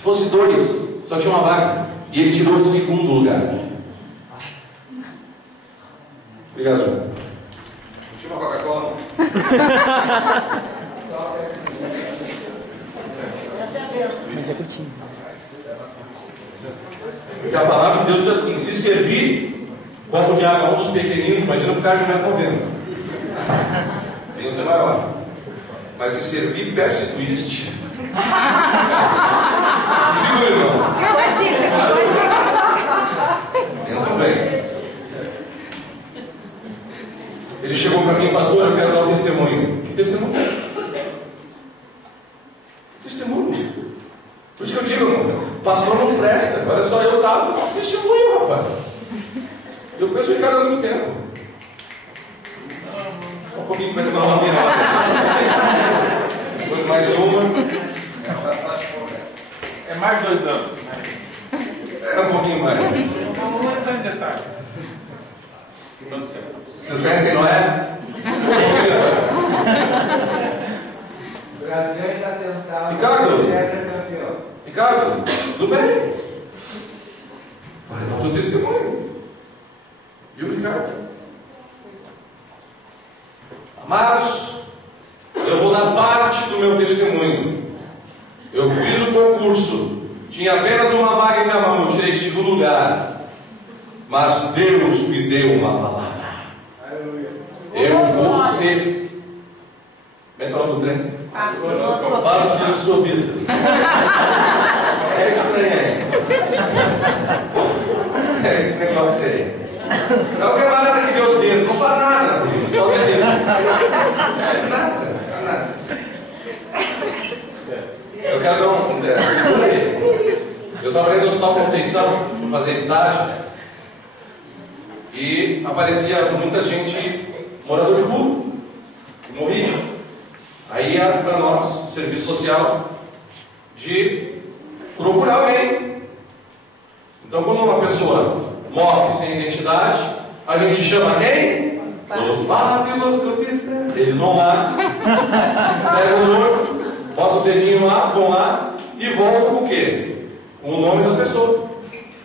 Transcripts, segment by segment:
Se fosse 2, só tinha uma vaga. E ele tirou o 2º lugar. Obrigado, João. Tinha uma Coca-Cola. Porque a palavra de Deus diz assim: se servir copo de água a um dos pequeninos, imagina o cara que não está vendo. Tem um ser maior. Mas se servir Pepsi Twist. Segura, irmão. Uma dica. Pensa bem. Ele chegou para mim: pastor, eu quero dar um testemunho. Que testemunho? Testemunho. Por isso que eu digo, irmão, pastor não presta. Olha só, eu dava testemunho, rapaz. Eu penso em cada muito tempo. Um pouquinho para tomar uma mirada. Depois mais uma. É mais 2 anos. É um pouquinho mais. Não entra em detalhe. Vocês conhecem Noé? O Brasil ainda tentava. Ricardo, tudo bem? Vai dar o teu testemunho. E o Ricardo? Amados, eu vou dar parte do meu testemunho. Eu fiz o concurso, tinha apenas uma vaga em minha mão, eu tirei 2º lugar. Mas Deus me deu uma palavra. Eu vou ser. Como é que é o nome do trem? Passo de escobista. É estranho aí. É esse negócio aí. Não quer mais nada que Deus dentro, não faz nada por isso, só o dinheiro. Nada. Eu quero dar um. Segura aí. Eu trabalhei no Hospital Conceição, fui fazer estágio. E aparecia muita gente morador de rua, que morria. Aí era para nós, serviço social, de procurar alguém. Então, quando uma pessoa morre sem identidade, a gente chama quem? Os papiloscopistas. Eles vão lá, pegam o morto, botam os dedinhos lá, vão lá e voltam com o quê? Com o nome da pessoa.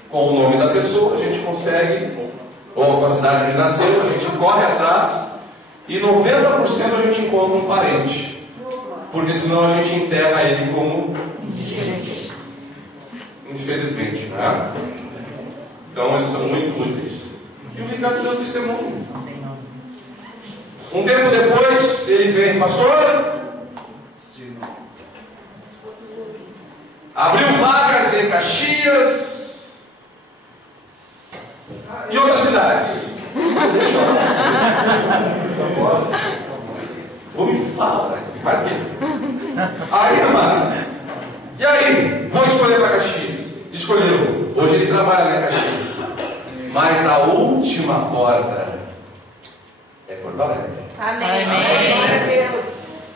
Com o nome da pessoa a gente consegue, ou com a cidade onde nasceu, a gente corre atrás e 90% a gente encontra um parente. Porque senão a gente enterra ele como infelizmente, né? Então eles são muito úteis. E o Ricardo deu testemunho. Um tempo depois ele vem: pastor, abriu vagas em Caxias e outras cidades. Deixa eu vou me falar. Aí, amados, e aí? Vou escolher para Caxias. Escolheu. Hoje ele trabalha lá em Caxias. Mas a última porta é Porto Alegre. Amém.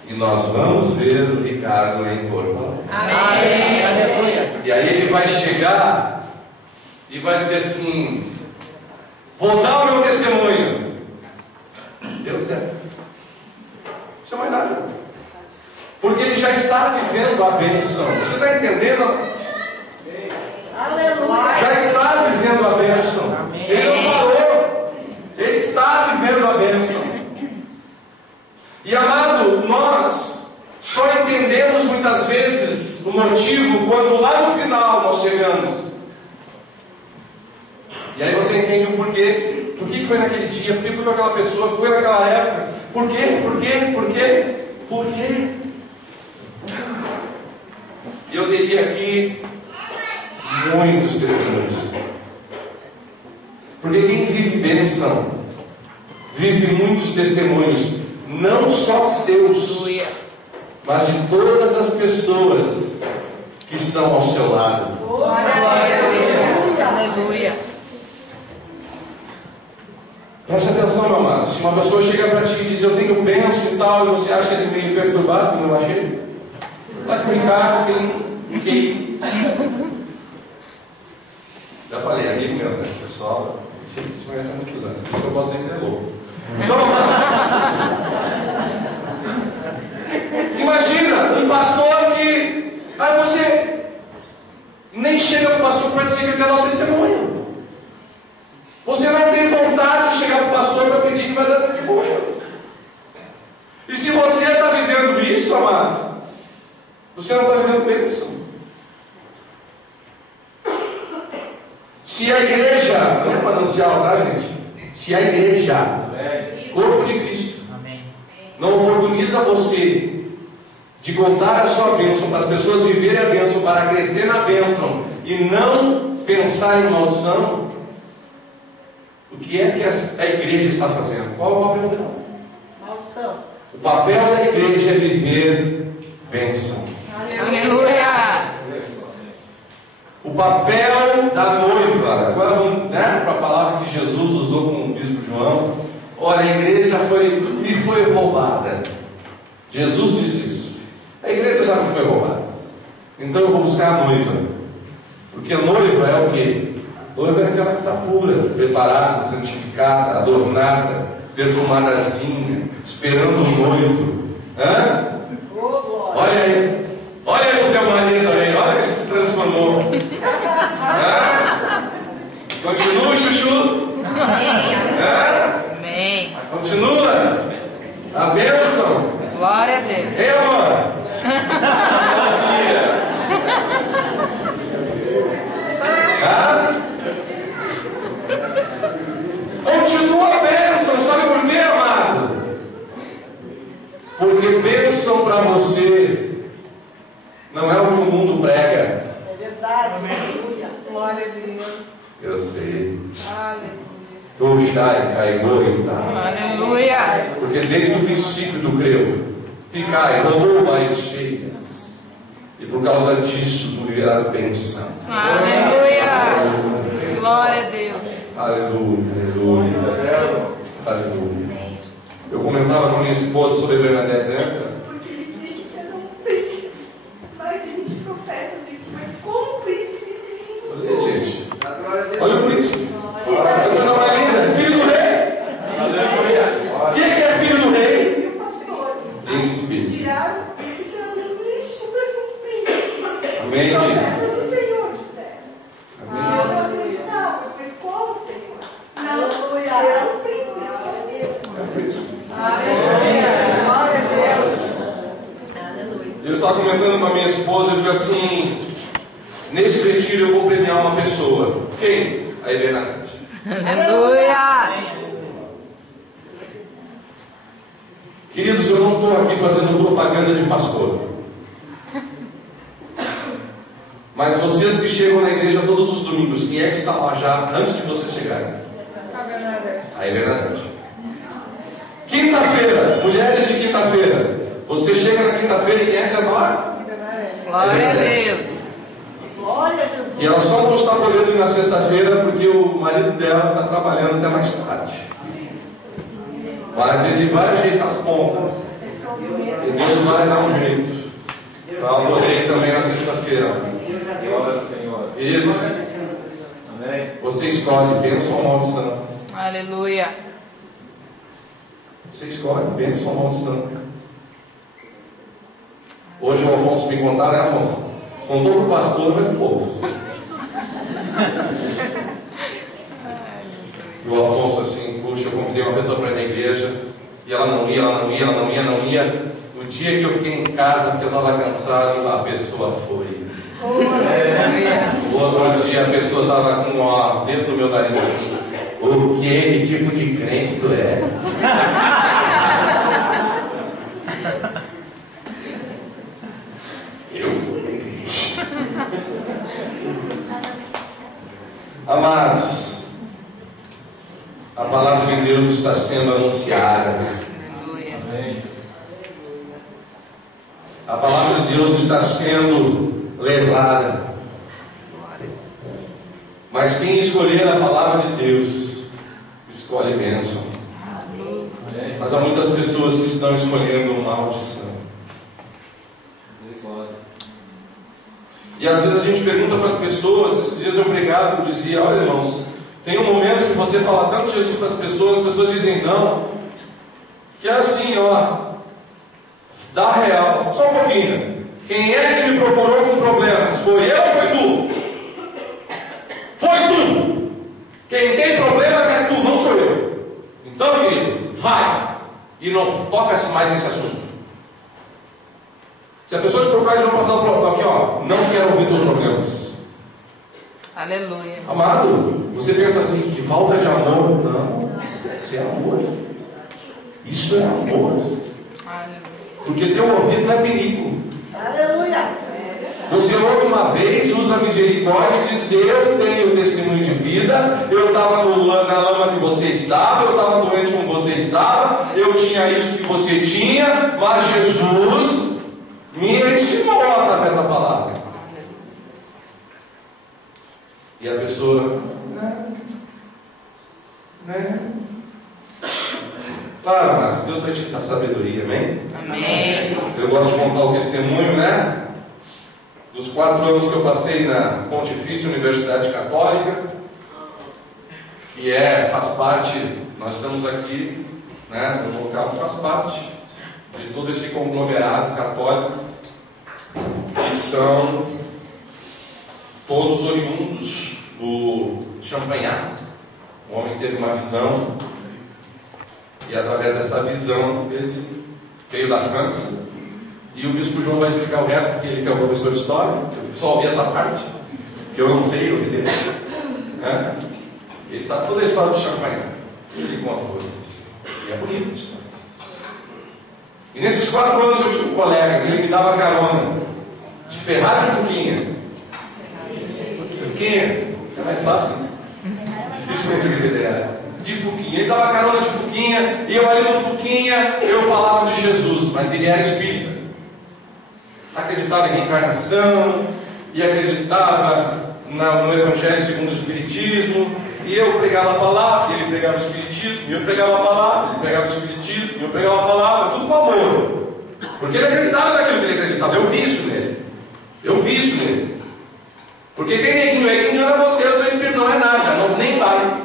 E nós vamos ver o Ricardo em Porto Alegre. Amém. E aí ele vai chegar e vai dizer assim: vou dar o meu testemunho. Deu certo. Não precisa mais nada. Porque ele já está vivendo a bênção. Você está entendendo? Aleluia. Já está vivendo a bênção. Ele não parou. Ele está vivendo a bênção. E amado, nós só entendemos muitas vezes o motivo quando lá no final nós chegamos. E aí você entende o porquê. Por que foi naquele dia? Por que foi com aquela pessoa? Por que foi naquela época? Por quê? Por quê? Por quê? Por quê? E eu teria aqui muitos testemunhos. Porque quem vive bênção, vive muitos testemunhos, não só seus, mas de todas as pessoas que estão ao seu lado. Glória a Deus. Aleluia. Preste atenção, meu amado. Se uma pessoa chega para ti e diz: eu tenho bênção e tal, e você acha ele meio perturbado, como eu achei, lá que o Ricardo tem um QI. Já falei, amigo meu, né? Pessoal, a gente se conhece há muitos anos, por isso que eu posso dizer que ele é louco. Então, amado, imagina um pastor que. Aí você. chega para o pastor para dizer que ele quer dar um testemunho. Você não tem vontade de chegar para o pastor para pedir que vai dar testemunho. E se você está vivendo isso, amado, você não está vivendo bênção. Se a igreja, não é manancial, tá, gente? Se a igreja, corpo de Cristo, não oportuniza você de contar a sua bênção para as pessoas viverem a bênção, para crescer na bênção e não pensar em maldição, o que é que a igreja está fazendo? Qual é o papel dela? Maldição. O papel da igreja é viver bênção. Aleluia. O papel da noiva, agora vamos, né, para a palavra que Jesus usou com o bispo João. Olha, a igreja me foi roubada. Jesus disse isso. A igreja já me foi roubada. Então eu vou buscar a noiva. Porque a noiva é o quê? A noiva é aquela que está pura, preparada, santificada, adornada, perfumadazinha, esperando o noivo. Hã? Olha aí. Olha aí o teu marido aí. Olha que ele se transformou. Hã? Continua, chuchu. Hã? Amém. Continua. A bênção. Glória a Deus. Ei, amor. Continua a bênção. Sabe por quê, amado? Porque bênção para você não é o que o mundo prega. É verdade. Glória a Deus. Eu sei. Aleluia. Tuxai, caigoi, Aleluia. porque desde o princípio tu creu. Ficai, roubais cheias. E por causa disso tu viverás bênção. Aleluia. Glória a Deus. Aleluia, aleluia. Aleluia. Eu comentava com minha esposa sobre a Bernadette, né? Porque ele disse que era um príncipe. Mais de 20 profetas, gente. Mas como o príncipe disse junto? Olha, gente. Olha o príncipe. A coisa mais linda. Filho do rei. Aleluia. Quem é filho do rei? E o pastor? Príncipe. Tiraram do lixo para ser um príncipe. Amém. Profeta do Senhor, disseram. E Amém. eu não acreditava. Mas como, Senhor? Não, era um príncipe. É o príncipe. Aleluia. Glória a Deus. Eu estava comentando com a minha esposa, eu digo assim, nesse retiro eu vou premiar uma pessoa. Quem? A Bernadette. Aleluia. Queridos, eu não estou aqui fazendo propaganda de pastor. Mas vocês que chegam na igreja todos os domingos, quem é que está lá já antes de vocês chegarem? A Bernadette. Quinta-feira, mulheres de quinta-feira. Você chega na quinta-feira e quem é que adora? Glória a Deus. Glória a Jesus. E ela só não está podendo ir na sexta-feira porque o marido dela está trabalhando até mais tarde. Mas ele vai ajeitar as pontas. E Deus vai dar um jeito para ela poder ir também na sexta-feira. Glória ao Senhor. Queridos, Amém. você escolhe bênção ou maldição. Aleluia. Você escolhe bênção ou maldição. Hoje o Afonso me contar, né, Afonso? Contou para o pastor, mas para o povo. E o Afonso assim, puxa, eu convidei uma pessoa para ir na igreja, e ela não ia. No dia que eu fiquei em casa, porque eu estava cansado, a pessoa foi. Aleluia. O outro dia a pessoa estava com ó, dentro do meu nariz assim, o que tipo de crente tu é? Eu fui na igreja. Amados, a palavra de Deus está sendo anunciada. Aleluia. Amém. A palavra de Deus está sendo levada. Mas quem escolher a palavra de Deus, escolhe bênção. Mas há muitas pessoas que estão escolhendo maldição. E às vezes a gente pergunta para as pessoas, esses dias eu pregava, eu dizia, olha irmãos, tem um momento que você fala tanto Jesus para as pessoas dizem não, que é assim, ó, dá real, só um pouquinho. Quem é que me procurou com problemas? Foi eu ou foi tu? e não toca-se mais nesse assunto. Se a pessoa te procurar, eles vão passar o problema aqui, ó, não quero ouvir teus problemas. Aleluia. Amado, você pensa assim, que falta de amor? Não, isso é amor. Isso é amor. Aleluia. Porque teu ouvido não é perigo. Aleluia. Você ouve uma vez, usa a misericórdia e diz: eu tenho testemunho de vida, eu estava na lama que você estava, eu estava doente como você estava, eu tinha isso que você tinha, mas Jesus me ensinou através da palavra. E a pessoa, né? Claro, mas Deus vai te dar sabedoria, amém? Amém. Eu gosto de contar o testemunho, né? Dos 4 anos que eu passei na Pontifícia Universidade Católica, que faz parte, nós estamos aqui, né, no local que faz parte de todo esse conglomerado católico, que são todos oriundos do Champagnat. O homem teve uma visão, e através dessa visão ele veio da França. E o bispo João vai explicar o resto, porque ele que é o professor de história. Eu só ouvi essa parte, que eu não sei, eu vi né? Ele sabe toda a história do Champagnat. Ele conta para vocês. E é bonita a história. E nesses 4 anos eu tinha um colega, ele me dava carona de Ferrari e Fuquinha. Fuquinha é mais fácil, né? Dificilmente eu entender ela. De Fuquinha, ele dava carona de Fuquinha, e eu ali no Fuquinha eu falava de Jesus, mas ele era espírita. Acreditava em reencarnação e acreditava no Evangelho segundo o Espiritismo, e eu pregava a palavra, e ele pregava o Espiritismo, e eu pregava a palavra, ele pregava o Espiritismo, e eu pregava a palavra, tudo com amor, porque ele acreditava naquilo que ele acreditava. Eu vi isso nele, porque quem engana você, o seu espírito não é nada, não, nem vai.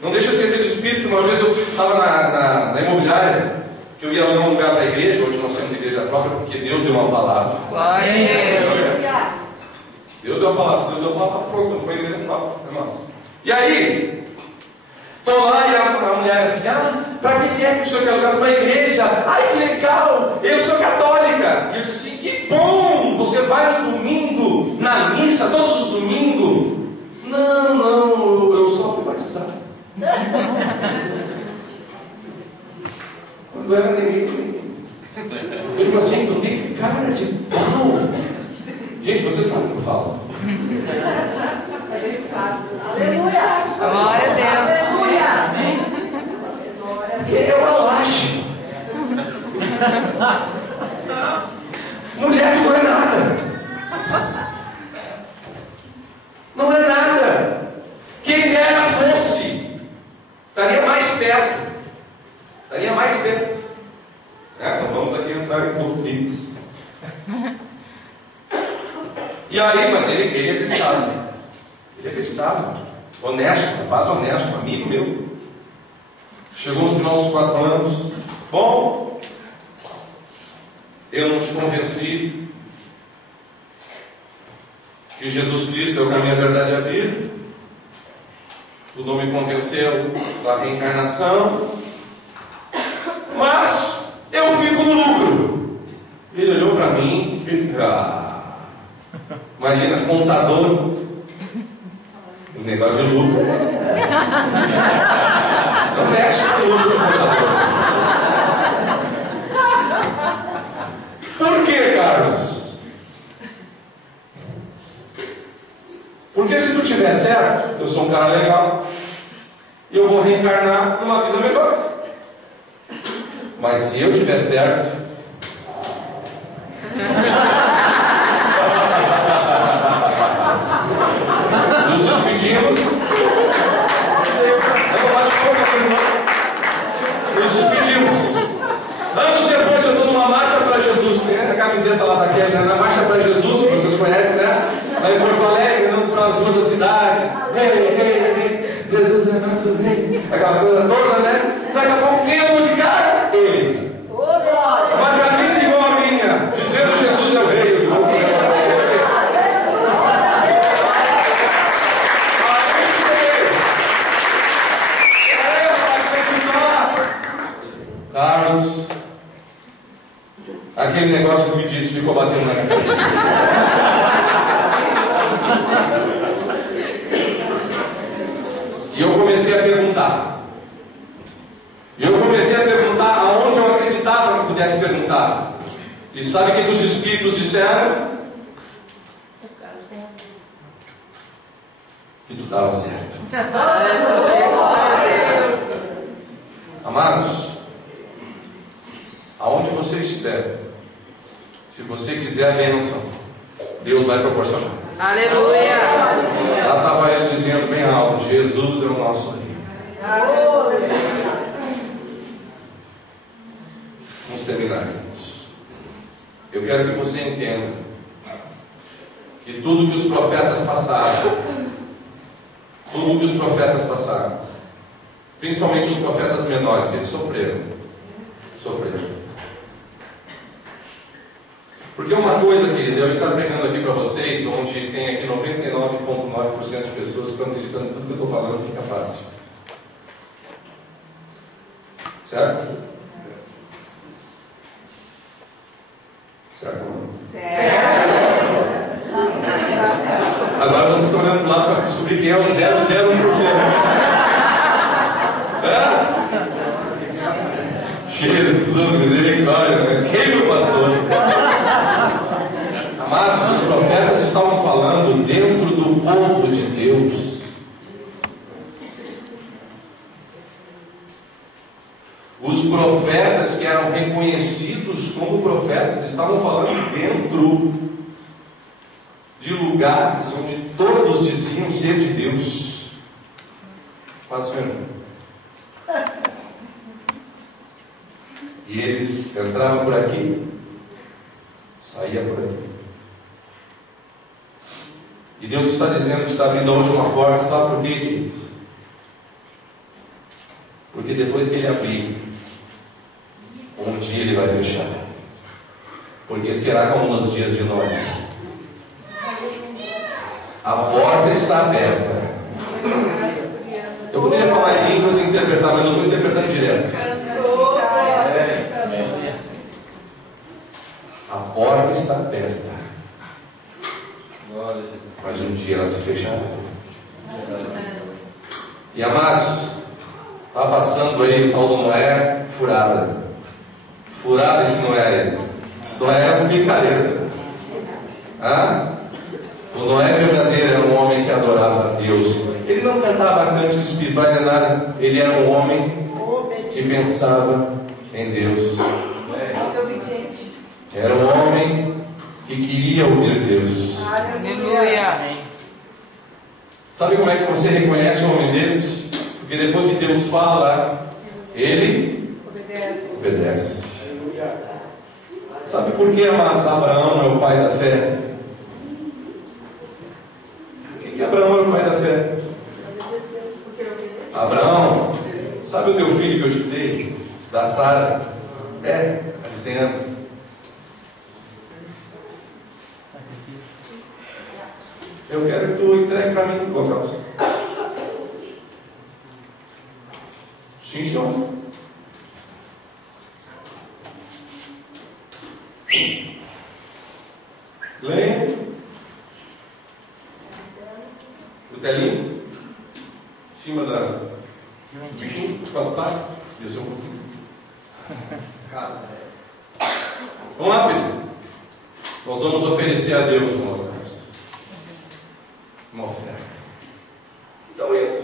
Não deixa eu esquecer do espírito. Uma vez eu estava na imobiliária, que eu ia alugar um lugar para a igreja. Hoje nós temos igreja própria, porque Deus deu uma palavra. Glória a Deus. Deus deu a palavra. Se Deus deu a palavra, pronto, não foi igreja própria. É nossa. E aí, estou lá e a mulher assim: para que é que o senhor quer alugar uma igreja? Ai, que legal, eu sou católica. E eu disse assim: que bom, você vai no domingo, na missa, todos os domingos? Não, eu só fui batizado. Quando era ninguém. Eu digo assim: tu tem cara de pau. Gente, você sabe o que eu falo. A gente sabe. Aleluia. Glória a Deus. É uma laje. Mulher que não é nada. Não é nada. Quem ela fosse, estaria mais perto. Então vamos aqui entrar em conflitos. E aí, mas ele acreditava. Ele acreditava. Honesto, rapaz honesto, amigo meu. Chegou no final dos 4 anos. Bom, eu não te convenci que Jesus Cristo é o caminho, a verdade e a vida. Tu não me convenceu da reencarnação, mas eu fico no lucro. Ele olhou para mim e imagina, contador, um negócio de lucro. Não mexe com o lucro do contador. Por que, Carlos? Porque se tu tiver certo, eu sou um cara legal, e eu vou reencarnar numa vida melhor. Mas se eu tiver certo, nos despedimos. Nos despedimos. Anos depois eu estou numa marcha para Jesus. Tem a camiseta lá daquele, né? Na marcha para Jesus, que vocês conhecem, né? Lá em Porto Alegre, andando pelas ruas da cidade. Rei, Jesus é nosso rei. Aquela coisa toda, né? Daqui a pouco quem andou de cara? Ele. Uma camisa igual a minha, dizendo Jesus é o rei. Eu digo, ficou batendo na cabeça. E eu comecei a perguntar. Aonde eu acreditava que pudesse perguntar. E sabe o que os espíritos disseram? Que tu estava certo. Amados, aonde você estiver, se você quiser a bênção, Deus vai proporcionar. Aleluia. Lá estava eu dizendo bem alto: Jesus é o nosso Deus. Vamos terminar, irmãos. Eu quero que você entenda que tudo que os profetas passaram, principalmente os profetas menores, eles sofreram. Porque uma coisa, querido, eu estou pregando aqui para vocês, onde tem aqui 99,9% de pessoas que estão acreditando em tudo que eu estou falando, fica fácil. Certo? Certo? Agora vocês estão olhando para o lado para descobrir quem é o 0,01%. Jesus, misericórdia, né? Quem, meu pastor? Amados, os profetas estavam falando dentro do povo de Deus. Os profetas que eram reconhecidos como profetas estavam falando dentro de lugares onde todos diziam ser de Deus. Faz mesmo. E eles entravam por aqui, saíam por aqui. E Deus está dizendo que está abrindo hoje uma porta, sabe por quê, queridos? Porque depois que Ele abrir, um dia Ele vai fechar. Porque será como nos dias de Noé. A porta está aberta. Eu poderia falar em línguas e interpretar, mas eu estou interpretando direto. A porta está aberta, mas um dia ela se fechará. E amados, está passando aí o tal do Noé furada. Furada esse Noé. Esse Noé é um picareta. O Noé verdadeiro era um homem que adorava a Deus. Ele não cantava cânticos espirituais nem nada. Ele era um homem que pensava em Deus. Era um homem que queria ouvir Deus. Aleluia. Sabe como é que você reconhece um homem desse? Porque depois que Deus fala, ele obedece. Sabe por que, amados, Abraão é o pai da fé? Por que Abraão é o pai da fé? Abraão, sabe o teu filho que eu te dei? Da Sara? Há 100 anos. Eu quero que tu entregue para mim, Cláudio. Sim, senhor. Lenha. O telinho. Em cima da bichinho. Quanto tá? E o seu fofinho. Vamos lá, filho. Nós vamos oferecer a Deus uma oferta. Então entra.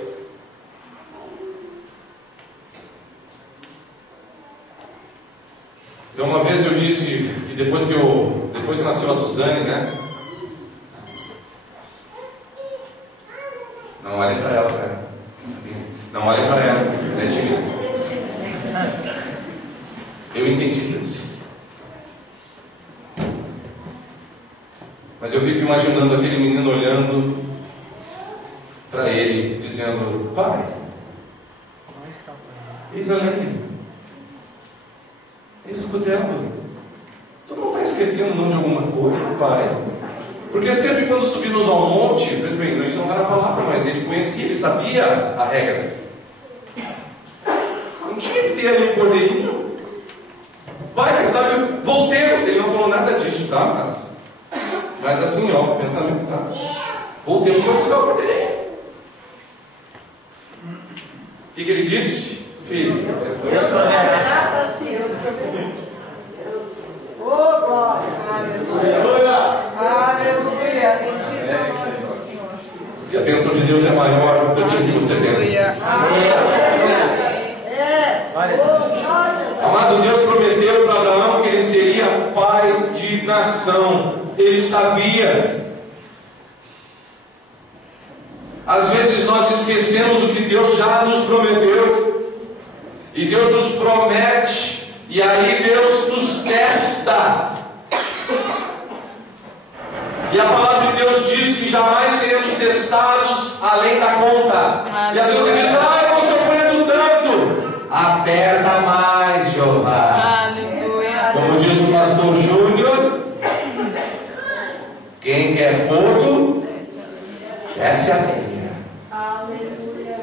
Então uma vez eu disse que depois que nasceu a Suzane, né? Não olhem para ela, né? Não olhem para ela, é tímida. Eu entendi isso. Mas eu fico imaginando aquele menino olhando para ele, dizendo: pai, eis a lenha, eis o cutelo. Tu não está esquecendo não de alguma coisa, pai? Porque sempre quando subimos ao monte, bem, isso não era a palavra, mas ele conhecia, ele sabia a regra. Não tinha que ter ali um cordeirinho. Vai, quem sabe, voltemos. Ele não falou nada disso, tá, amados? Mas assim, ó, o pensamento, tá? Voltemos para buscar o cordeirinho. O que ele disse? Filho, Eu sou Nada assim. Ô, glória. Aleluia. Aleluia. Bendito é o nome do Senhor. que a bênção de Deus é maior do que aquilo que você pensa. Amado, Deus prometeu para Abraão que ele seria pai de nação. Ele sabia. Às vezes nós esquecemos o que Deus já nos prometeu. E Deus nos promete. E aí Deus nos testa. E a palavra de Deus diz que jamais seremos testados além da conta. E às vezes você diz, eu estou sofrendo tanto. Aperta mais, Jeová. Aleluia. Como diz o pastor Júnior, quem quer fogo, desce a lenha. Aleluia.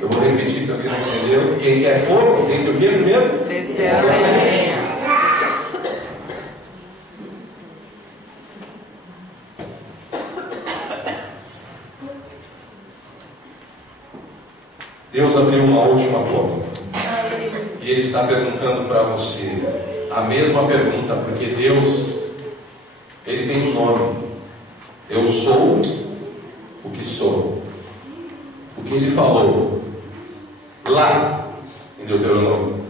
Eu vou repetir que alguém não entendeu. Quem quer fogo, tem que o quê primeiro? Descer a lenha. Deus abriu uma última porta. E Ele está perguntando para você a mesma pergunta, porque Deus, Ele tem um nome. Eu sou o que sou. O que Ele falou lá em Deuteronômio,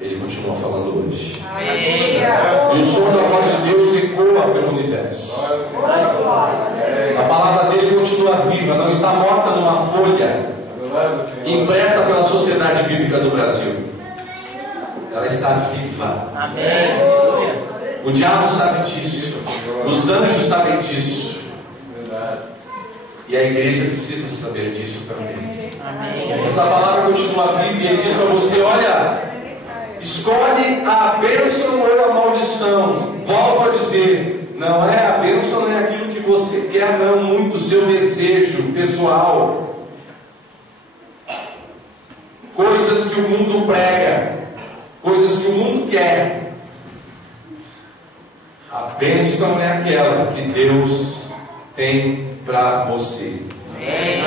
Ele continua falando hoje. E o som da voz de Deus ecoa pelo universo. A palavra dele continua viva, não está morta numa folha impressa pela Sociedade Bíblica do Brasil. Ela está viva. Amém. O diabo sabe disso. Os anjos sabem disso. E a igreja precisa saber disso também. Essa palavra continua viva e ele diz para você, olha, escolhe a bênção ou a maldição. Volto a dizer, não é a bênção, não é aquilo que você quer, não, muito o seu desejo pessoal. Coisas que o mundo prega, coisas que o mundo quer. A bênção é aquela que Deus tem para você. Amém.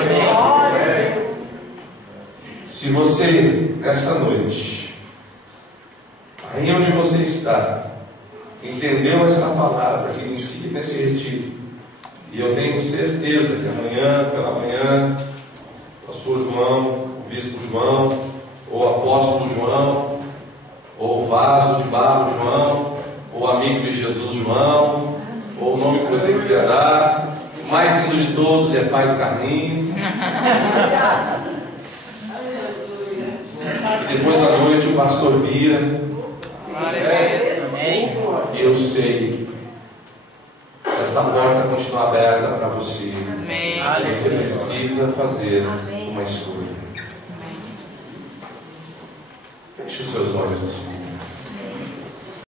Se você, nessa noite, aí onde você está, entendeu esta palavra que inicia nesse retiro, e eu tenho certeza que amanhã, pela manhã, o pastor João, o bispo João, ou o apóstolo João, ou o vaso de barro João, ou o amigo de Jesus João, ou o nome que você quiser dar, o mais lindo de todos é Pai do Carlinhos. E depois da noite o pastor Bira. Glória a Deus. E eu sei que esta porta continua aberta para você. Amém. Você precisa fazer uma escolha. Feche os seus olhos nesse momento.